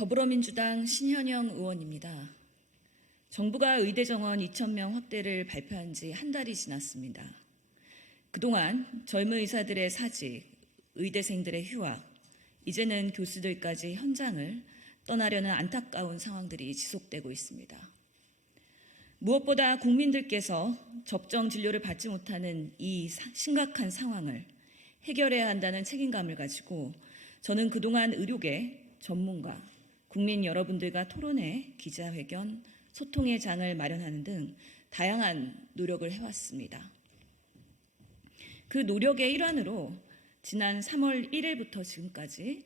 더불어민주당 신현영 의원입니다. 정부가 의대 정원 2,000명 확대를 발표한 지 한 달이 지났습니다. 그동안 젊은 의사들의 사직, 의대생들의 휴학, 이제는 교수들까지 현장을 떠나려는 안타까운 상황들이 지속되고 있습니다. 무엇보다 국민들께서 적정 진료를 받지 못하는 이 심각한 상황을 해결해야 한다는 책임감을 가지고 저는 그동안 의료계, 전문가, 국민 여러분들과 토론회, 기자회견, 소통의 장을 마련하는 등 다양한 노력을 해왔습니다. 그 노력의 일환으로 지난 3월 1일부터 지금까지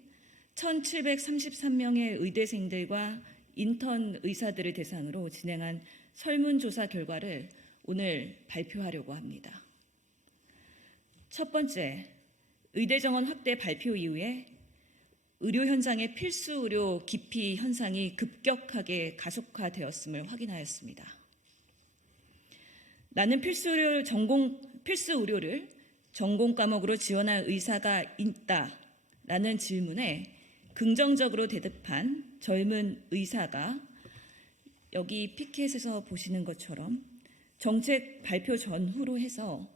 1,733명의 의대생들과 인턴 의사들을 대상으로 진행한 설문조사 결과를 오늘 발표하려고 합니다. 첫 번째, 의대 정원 확대 발표 이후에 의료 현장의 필수 의료 기피 현상이 급격하게 가속화되었음을 확인하였습니다. 나는 필수 의료를 전공 과목으로 지원할 의사가 있다라는 질문에 긍정적으로 대답한 젊은 의사가 여기 피켓에서 보시는 것처럼 정책 발표 전후로 해서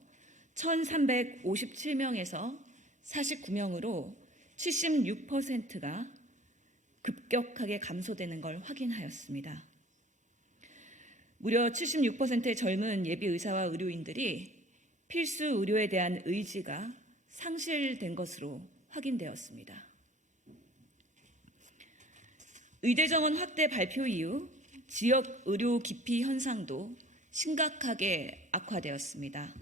1,357명에서 49명으로 76%가 급격하게 감소되는 걸 확인하였습니다. 무려 76%의 젊은 예비 의사와 의료인들이 필수 의료에 대한 의지가 상실된 것으로 확인되었습니다. 의대 정원 확대 발표 이후 지역 의료 기피 현상도 심각하게 악화되었습니다.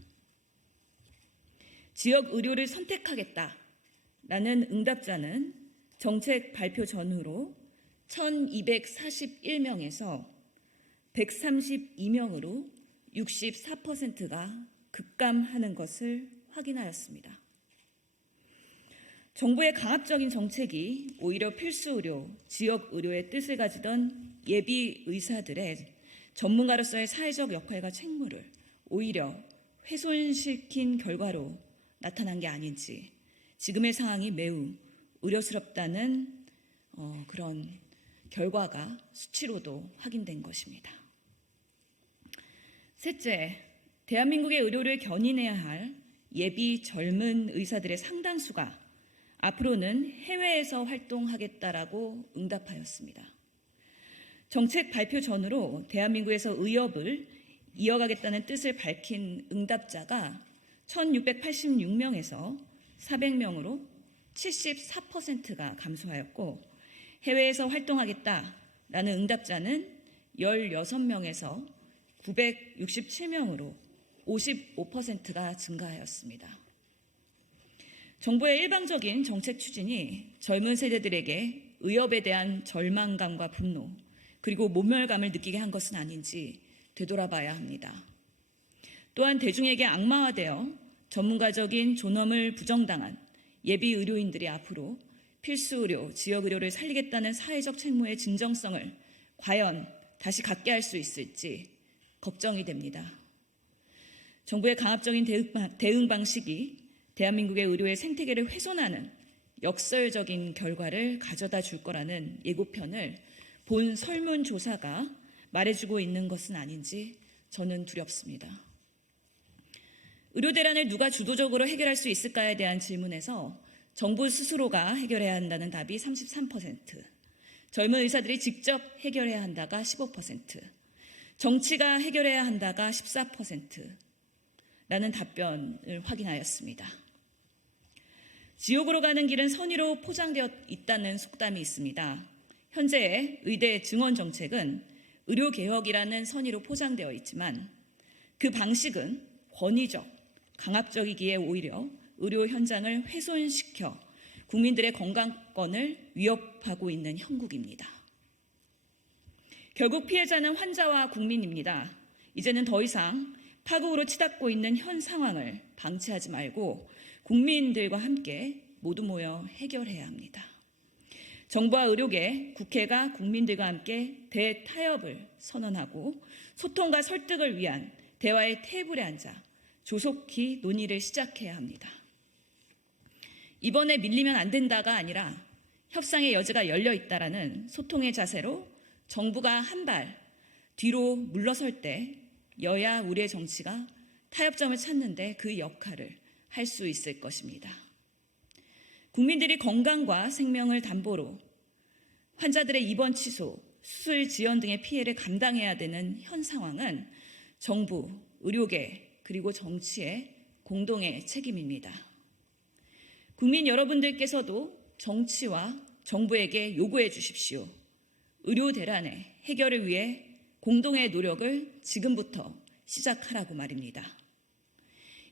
지역 의료를 선택하겠다라는 응답자는 정책 발표 전후로 1,241명에서 132명으로 64%가 급감하는 것을 확인하였습니다. 정부의 강압적인 정책이 오히려 필수 의료, 지역 의료의 뜻을 가지던 예비 의사들의 전문가로서의 사회적 역할과 책무를 오히려 훼손시킨 결과로 나타난 게 아닌지 지금의 상황이 매우 우려스럽다는 그런 결과가 수치로도 확인된 것입니다. 셋째, 대한민국의 의료를 견인해야 할 예비 젊은 의사들의 상당수가 앞으로는 해외에서 활동하겠다라고 응답하였습니다. 정책 발표 전후로 대한민국에서 의협을 이어가겠다는 뜻을 밝힌 응답자가 1,686명에서 400명으로 74%가 감소하였고 해외에서 활동하겠다라는 응답자는 16명에서 967명으로 55%가 증가하였습니다. 정부의 일방적인 정책 추진이 젊은 세대들에게 의협에 대한 절망감과 분노 그리고 모멸감을 느끼게 한 것은 아닌지 되돌아봐야 합니다. 또한 대중에게 악마화되어 전문가적인 존엄을 부정당한 예비 의료인들이 앞으로 필수 의료, 지역 의료를 살리겠다는 사회적 책무의 진정성을 과연 다시 갖게 할 수 있을지 걱정이 됩니다. 정부의 강압적인 대응 방식이 대한민국의 의료의 생태계를 훼손하는 역설적인 결과를 가져다 줄 거라는 예고편을 본 설문조사가 말해주고 있는 것은 아닌지 저는 두렵습니다. 의료 대란을 누가 주도적으로 해결할 수 있을까에 대한 질문에서 정부 스스로가 해결해야 한다는 답이 33%, 젊은 의사들이 직접 해결해야 한다가 15%, 정치가 해결해야 한다가 14%라는 답변을 확인하였습니다. 지옥으로 가는 길은 선의로 포장되어 있다는 속담이 있습니다. 현재의 의대 증원 정책은 의료개혁이라는 선의로 포장되어 있지만 그 방식은 권위적, 강압적이기에 오히려 의료 현장을 훼손시켜 국민들의 건강권을 위협하고 있는 형국입니다. 결국 피해자는 환자와 국민입니다. 이제는 더 이상 파국으로 치닫고 있는 현 상황을 방치하지 말고 국민들과 함께 모두 모여 해결해야 합니다. 정부와 의료계, 국회가 국민들과 함께 대타협을 선언하고 소통과 설득을 위한 대화의 테이블에 앉아 조속히 논의를 시작해야 합니다. 이번에 밀리면 안 된다가 아니라 협상의 여지가 열려 있다라는 소통의 자세로 정부가 한 발 뒤로 물러설 때 여야 우리의 정치가 타협점을 찾는데 그 역할을 할 수 있을 것입니다. 국민들이 건강과 생명을 담보로 환자들의 입원 취소, 수술 지연 등의 피해를 감당해야 되는 현 상황은 정부, 의료계 그리고 정치의 공동의 책임입니다. 국민 여러분들께서도 정치와 정부에게 요구해 주십시오. 의료 대란의 해결을 위해 공동의 노력을 지금부터 시작하라고 말입니다.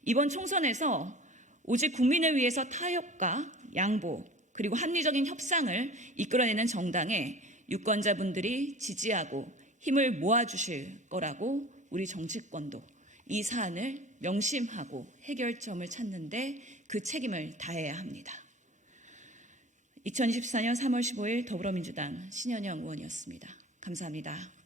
이번 총선에서 오직 국민을 위해서 타협과 양보 그리고 합리적인 협상을 이끌어내는 정당에 유권자분들이 지지하고 힘을 모아주실 거라고 우리 정치권도 이 사안을 명심하고 해결점을 찾는데 그 책임을 다해야 합니다. 2024년 3월 15일 더불어민주당 신현영 의원이었습니다. 감사합니다.